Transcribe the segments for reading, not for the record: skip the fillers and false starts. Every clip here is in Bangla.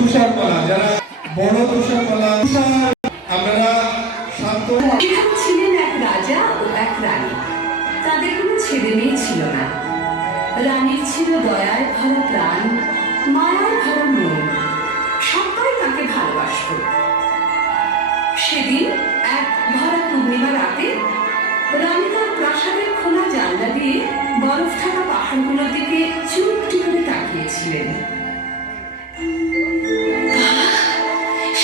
তুষারমালা, যারা বড় তুষারমালা, আপনারা শান্ত। ছিলেন এক রাজা ও এক রানী। তাদের কোনো ছেলে মেয়ে ছিল না। রানীর ছিল দয়ায় ভরা প্রাণ, মায়ায় ভরা মন। সবাই তাকে ভালোবাসত। সেদিন এক ভরা পূর্ণিমা রাতে রানী তার প্রাসাদের খোলা জানলা দিয়ে বরফ ঢাকা পাহাড়গুলোর দিকে চুপটি করে তাকিয়েছিলেন।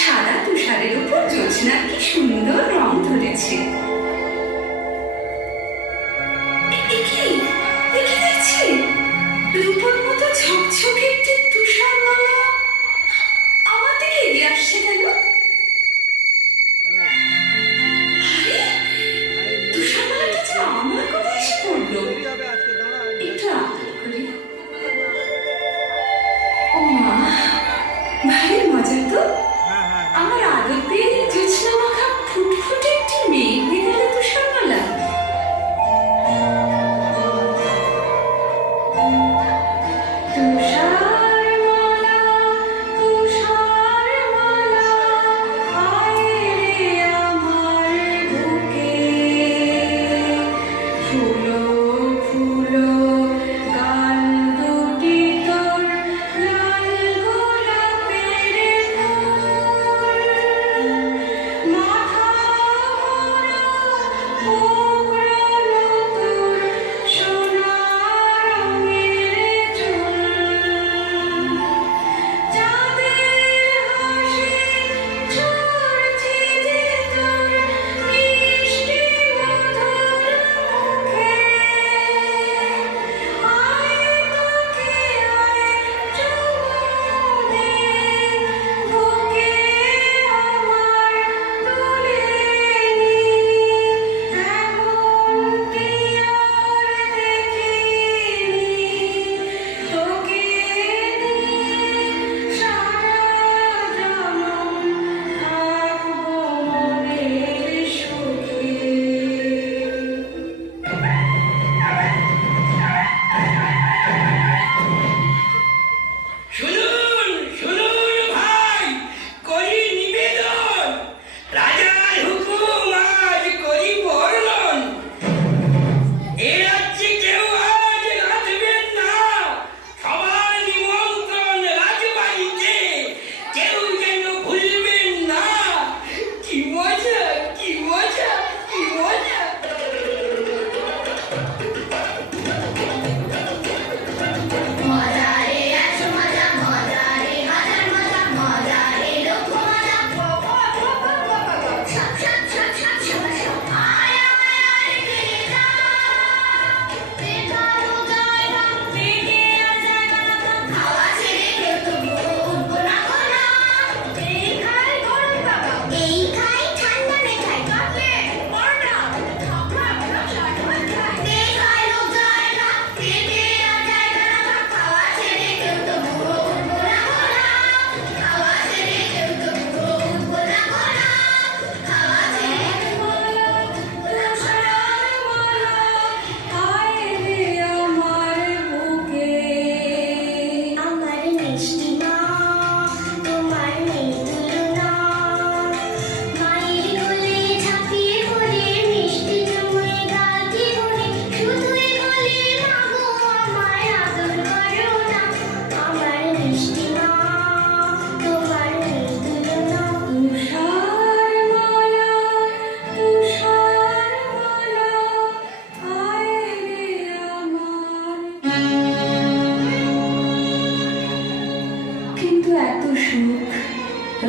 সাদা তুষারের উপর জ্যোৎস্নার কি সুন্দর রং ধরেছে। রূপোর মতো ঝকঝকে একটি তুষারমালা আমার দিকে এগিয়ে আসছে কেন? তুষারমালাটা যে আমার কথা এসে পড়লো। একটু আদর করি। ও মা, ভারী মজা তো। আমার আদর পেয়ে জ্যোৎস্না মাখা ফুটফুটে একটি মেয়ে হয়ে গেল তুষারমালা।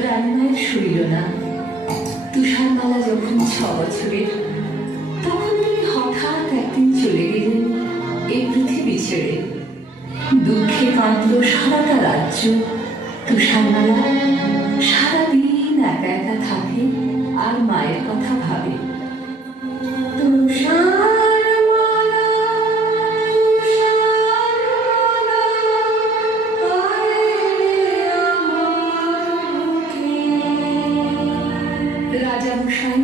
রানীমায়ের শুইল না। তুষারমালা যখন 6 বছরের, তখন তিনি হঠাৎ একদিন চলে গেলেন এই পৃথিবী ছেড়ে। দুঃখে কাঁদল সারাটা রাজ্য। তুষারমালা সারাদিন একা একা থাকে আর মায়ের কথা ভাবে। রাজামশাই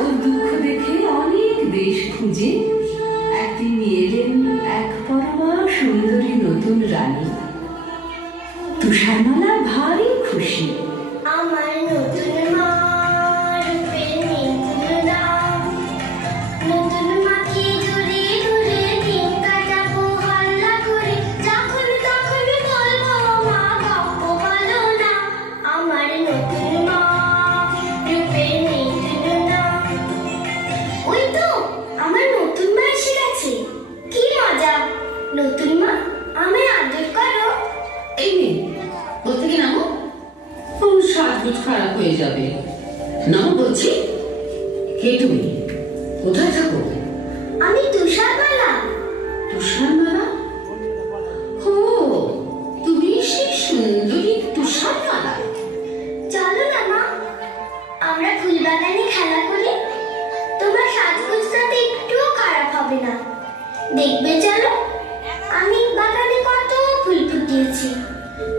ওর দুঃখ দেখে অনেক দেশ খুঁজে একদিন নিয়ে এলেন এক পরমা সুন্দরী নতুন রানী। তুষারমালা ভারী থেকে নামো, সাজগোজ খারাপ হয়ে যাবে। নামো বলছি। কে তুমি? কোথায় থাকো? আমি তুষারমালা। তুষারমালা? ও, তুমি সেই সুন্দরী তুষারমালা। চলো না মা, আমরা ফুলবাগানে খেলা করি। তোমার সাজগোজটাতে একটুও খারাপ হবে না। দেখবে চলো, আমি বাগানে কত ফুল ফুটিয়েছি।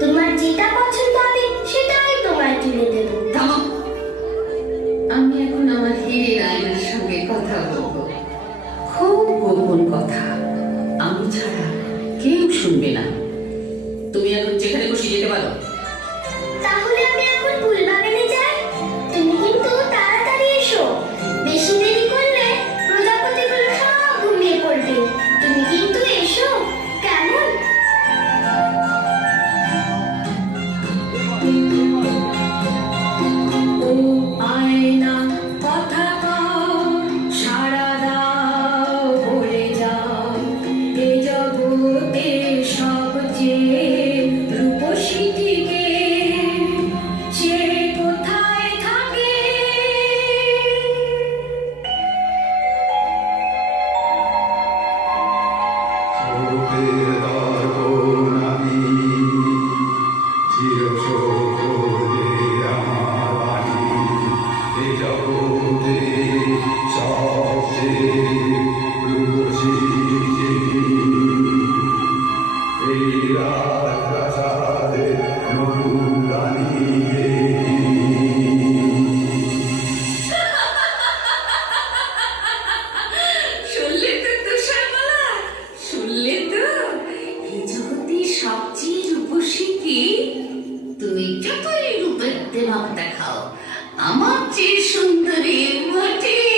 তোমার যেটা পছন্দ হবে সেটাই তোমায় তুলে দেবো। থামো, আমি এখন আমার হিরে রায়নার সঙ্গে কথা বলবো। খুব গোপন কথা, আমি ছাড়া কেউ শুনবে না। তুমি এখন যেখানে খুশি যেতে পারো। তাহলে আমি এখন ফুলবাগানে যাই। তুমি কিন্তু তাড়াতাড়ি এসো। বেশি দেরি করলে প্রজাপতিগুলো সব ঘুমিয়ে পড়বে। তুমি কিন্তু এসো, কেমন? ও আয়না কথা কও, সাড়া দাও, বলে যাও, এ জগতে সবচেয়ে রূপসীটিকে সে কোথায় থাকে? শুনলে তো তুষারমালা, শুনলে তো? এই জগতে সবচেয়ে রূপসী কি? তুমি যতই রূপের দেমাক দেখাও, আমার চেয়ে সুন্দরী মোটেই